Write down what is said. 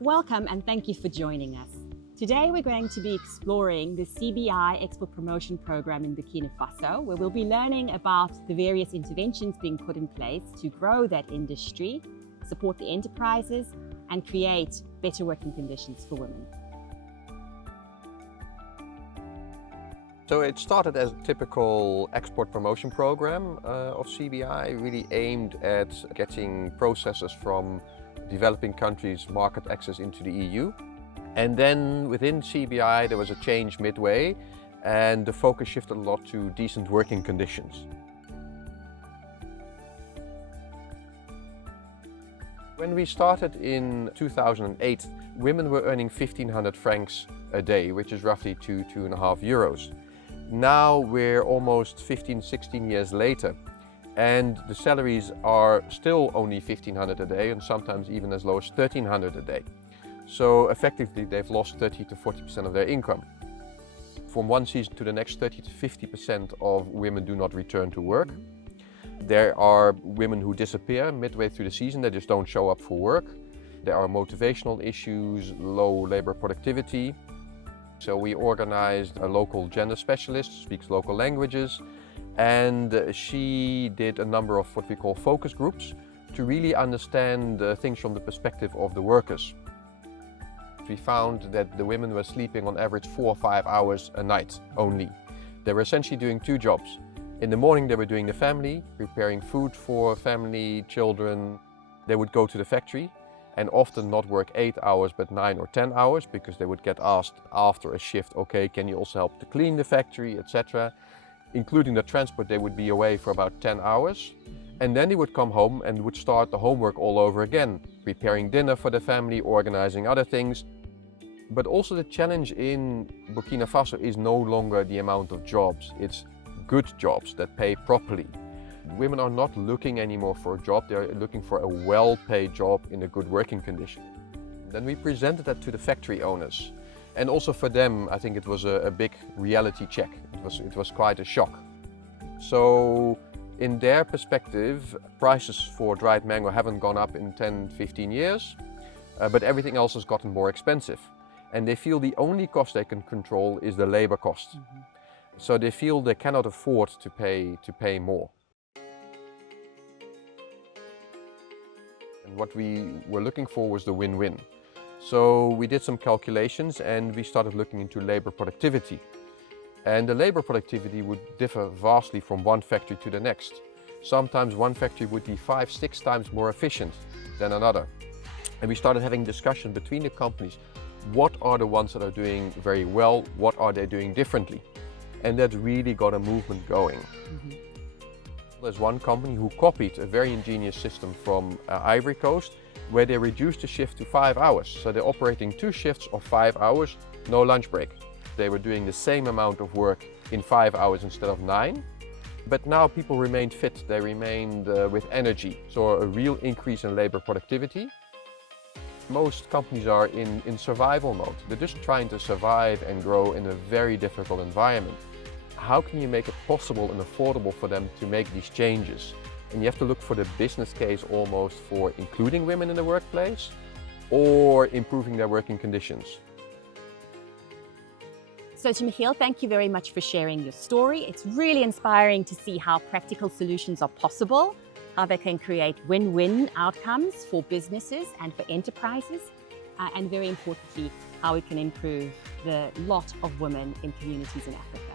Welcome and thank you for joining us. Today we're going to be exploring the CBI Export Promotion Program in Burkina Faso, where we'll be learning about the various interventions being put in place to grow that industry, support the enterprises, and create better working conditions for women. So it started as a typical export promotion program of CBI, really aimed at getting processors from developing countries market access into the EU. And then within CBI there was a change midway and the focus shifted a lot to decent working conditions. When we started in 2008, women were earning 1,500 francs a day, which is roughly €2.5 euros. Now we're almost 15, 16 years later, and the salaries are still only 1,500 a day and sometimes even as low as 1,300 a day. So effectively they've lost 30 to 40% of their income. From one season to the next, 30 to 50% of women do not return to work. There are women who disappear midway through the season, they just don't show up for work. There are motivational issues, low labor productivity. So we organized a local gender specialist who speaks local languages, and she did a number of what we call focus groups to really understand things from the perspective of the workers. We found that the women were sleeping on average 4 or 5 hours a night only. They were essentially doing two jobs. In the morning they were doing the family, preparing food for family, children. They would go to the factory and often not work 8 hours but 9 or 10 hours, because they would get asked after a shift, okay, can you also help to clean the factory, etc. Including the transport, they would be away for about 10 hours. And then they would come home and would start the homework all over again, preparing dinner for the family, organizing other things. But also the challenge in Burkina Faso is no longer the amount of jobs, it's good jobs that pay properly. Women are not looking anymore for a job, they're looking for a well-paid job in a good working condition. Then we presented that to the factory owners. And also for them, I think it was a big reality check. It was quite a shock. So in their perspective, prices for dried mango haven't gone up in 10, 15 years, but everything else has gotten more expensive. And they feel the only cost they can control is the labor cost. So they feel they cannot afford to pay more. And what we were looking for was the win-win. So we did some calculations and we started looking into labor productivity. And the labor productivity would differ vastly from one factory to the next. Sometimes one factory would be 5, 6 times more efficient than another. And we started having discussion between the companies. What are the ones that are doing very well? What are they doing differently? And that really got a movement going. There's one company who copied a very ingenious system from Ivory Coast, where they reduced the shift to 5 hours. So they're operating 2 shifts of 5 hours, no lunch break. They were doing the same amount of work in 5 hours instead of 9. But now people remained fit, they remained with energy. So a real increase in labor productivity. Most companies are in survival mode. They're just trying to survive and grow in a very difficult environment. How can you make it possible and affordable for them to make these changes? And you have to look for the business case almost for including women in the workplace or improving their working conditions. So to Michiel, thank you very much for sharing your story. It's really inspiring to see how practical solutions are possible, how they can create win-win outcomes for businesses and for enterprises, and very importantly, how it can improve the lot of women in communities in Africa.